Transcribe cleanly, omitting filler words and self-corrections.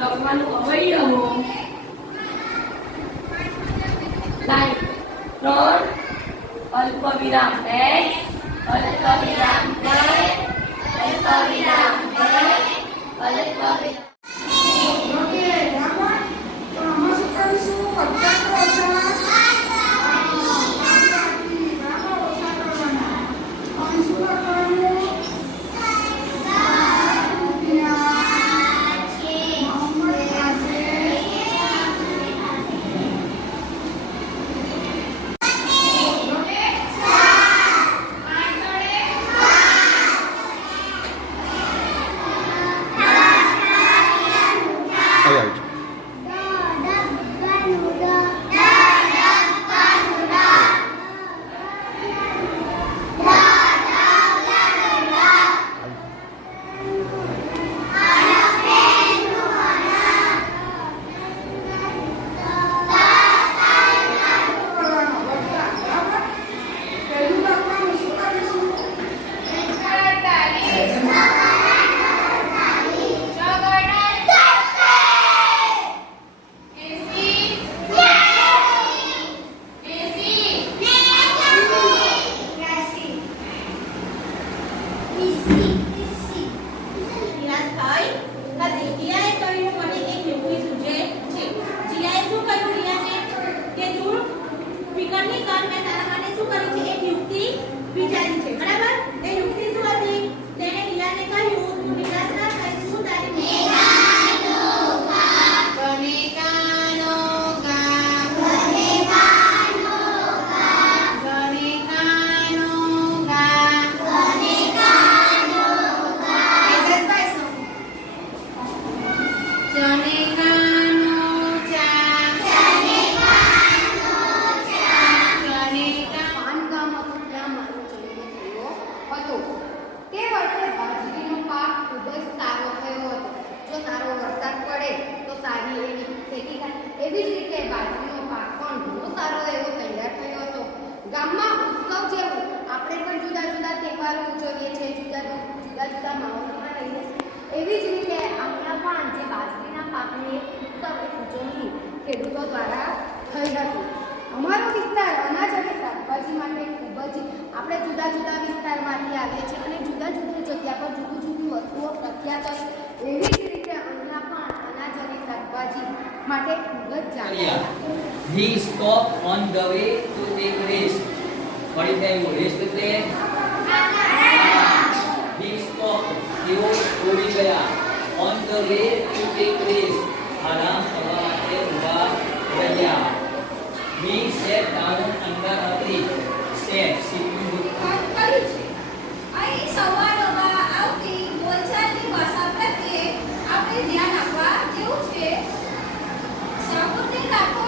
લખવાનું અવયવો લાઈન 3 અલ્પવિરામ x અલ્પવિરામ y અલ્પવિરામ અલ્પવિરામ એવી જ રીતે બાજરીનો પાક પણ ઘણો સારો એવો તૈયાર થયો હતો. ગામમાં ઉત્સવ જેવું આપણે પણ જુદા જુદા તહેવારો ઉજવીએ છીએ, જુદા જુદા માહોલમાં રહીએ છીએ. એવી જ રીતે અહીંયા પણ જે બાજરીના પાકની ઉત્સવ ઉજવણી ખેડૂતો દ્વારા થઈ હતી. અમારો વિસ્તાર અનાજ અને શાકભાજી માટે ખૂબ જ આપણે જુદા જુદા વિસ્તારમાંથી આવીએ છીએ અને જુદા જુદી જગ્યા પર જુદી જુદી વસ્તુઓ પ્રખ્યાત છે. એવી જ રીતે અહીંયા પણ અનાજ અને શાકભાજી માટે ખૂબ જ જાણીતા. He stopped on the way to take rest. ફરી થયું રેસ્ટ એટલે he stopped, તેઓ ઉભી ગયા. on the way to take rest, આરામ કરવા માટે ઊભા રહ્યા. he sat down under a tree. sat sitting કર્યું છે. અહીં સંવાદોમાં આવતી બોલચાલની ભાષા પ્રત્યે આપણે ધ્યાન આપવા જેવું છે. સામૂહિક રાખો